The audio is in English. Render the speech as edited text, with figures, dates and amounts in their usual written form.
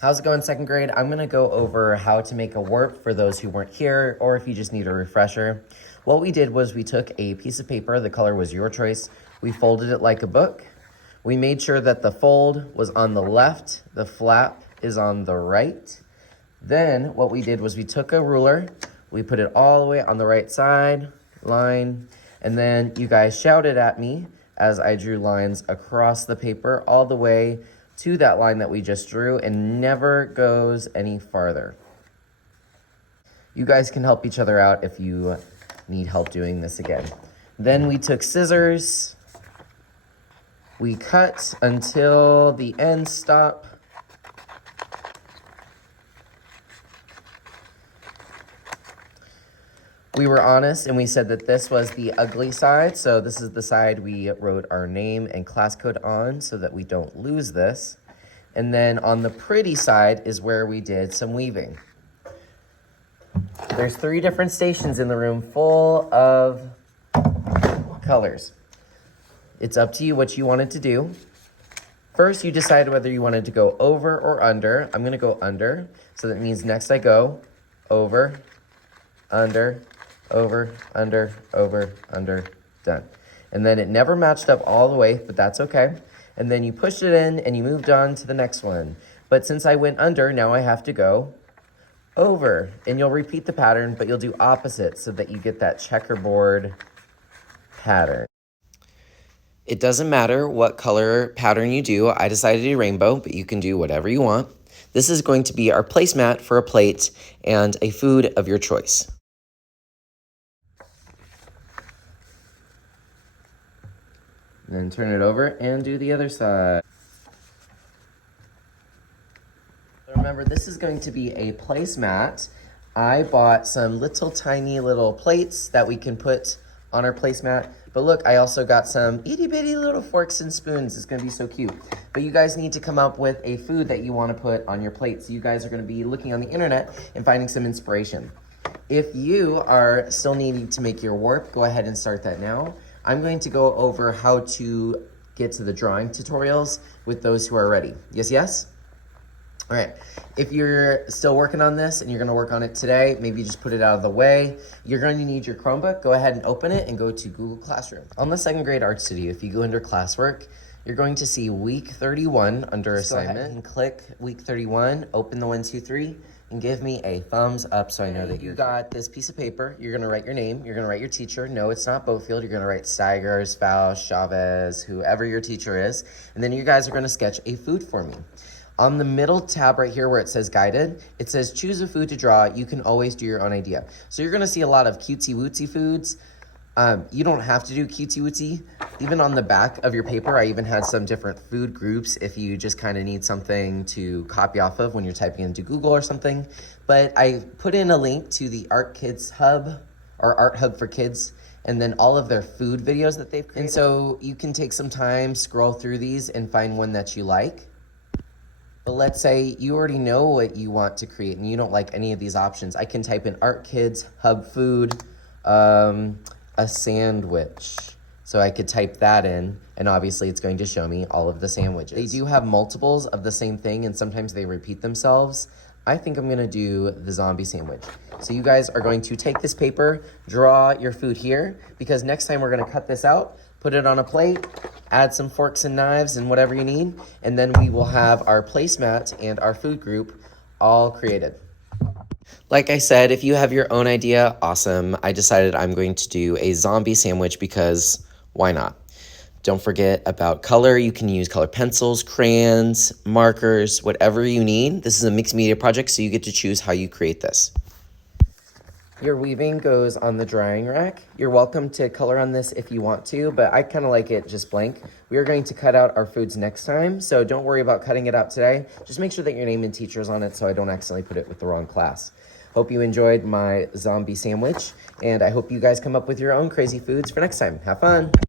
How's it going, second grade? I'm gonna go over how to make a warp for those who weren't here, or if you just need a refresher. What we did was we took a piece of paper, the color was your choice. We folded it like a book. We made sure that the fold was on the left, the flap is on the right. Then what we did was we took a ruler, we put it all the way on the right side, line, and then you guys shouted at me as I drew lines across the paper all the way to that line that we just drew and never goes any farther. You guys can help each other out if you need help doing this again. Then we took scissors, we cut until the ends stop. We were honest and we said that this was the ugly side. So this is the side we wrote our name and class code on so that we don't lose this. And then on the pretty side is where we did some weaving. There's 3 different stations in the room full of colors. It's up to you what you wanted to do. First, you decided whether you wanted to go over or under. I'm gonna go under. So that means next I go over, under, over, under, over, under, done. And then it never matched up all the way, but that's okay. And then you pushed it in and you moved on to the next one. But since I went under, now I have to go over. And you'll repeat the pattern, but you'll do opposite so that you get that checkerboard pattern. It doesn't matter what color pattern you do. I decided to do rainbow, but you can do whatever you want. This is going to be our placemat for a plate and a food of your choice. And then turn it over and do the other side. Remember, this is going to be a placemat. I bought some tiny little plates that we can put on our placemat. But look, I also got some itty bitty little forks and spoons. It's gonna be so cute. But you guys need to come up with a food that you wanna put on your plate. So you guys are gonna be looking on the internet and finding some inspiration. If you are still needing to make your warp, go ahead and start that now. I'm going to go over how to get to the drawing tutorials with those who are ready. Yes, yes? All right, if you're still working on this and you're gonna work on it today, maybe just put it out of the way. You're going to need your Chromebook. Go ahead and open it and go to Google Classroom. On the second grade art studio, if you go under classwork, you're going to see week 31 under assignment. Go ahead and click week 31, open the 1, 2, 3, and give me a thumbs up so I know that you got this piece of paper. You're gonna write your name, you're gonna write your teacher. No, it's not Bofield. You're gonna write Steigers, Faust, Chavez, whoever your teacher is. And then you guys are gonna sketch a food for me. On the middle tab right here where it says guided, it says choose a food to draw. You can always do your own idea. So you're gonna see a lot of cutesy wootsy foods. You don't have to do cutesy wootsy. Even on the back of your paper, I even had some different food groups if you just kind of need something to copy off of when you're typing into Google or something. But I put in a link to the Art Kids Hub, or Art Hub for Kids, and then all of their food videos that they've created. And so you can take some time, scroll through these and find one that you like. But let's say you already know what you want to create and you don't like any of these options. I can type in Art Kids Hub Food, a sandwich. So I could type that in, and obviously it's going to show me all of the sandwiches. They do have multiples of the same thing, and sometimes they repeat themselves. I think I'm gonna do the zombie sandwich. So you guys are going to take this paper, draw your food here, because next time we're gonna cut this out, put it on a plate, add some forks and knives and whatever you need, and then we will have our placemat and our food group all created. Like I said, if you have your own idea, awesome. I decided I'm going to do a zombie sandwich because why not? Don't forget about color. You can use color pencils, crayons, markers, whatever you need. This is a mixed media project, so you get to choose how you create this. Your weaving goes on the drying rack. You're welcome to color on this if you want to, but I kind of like it just blank. We are going to cut out our foods next time, so don't worry about cutting it out today. Just make sure that your name and teacher is on it so I don't accidentally put it with the wrong class. Hope you enjoyed my zombie sandwich, and I hope you guys come up with your own crazy foods for next time. Have fun.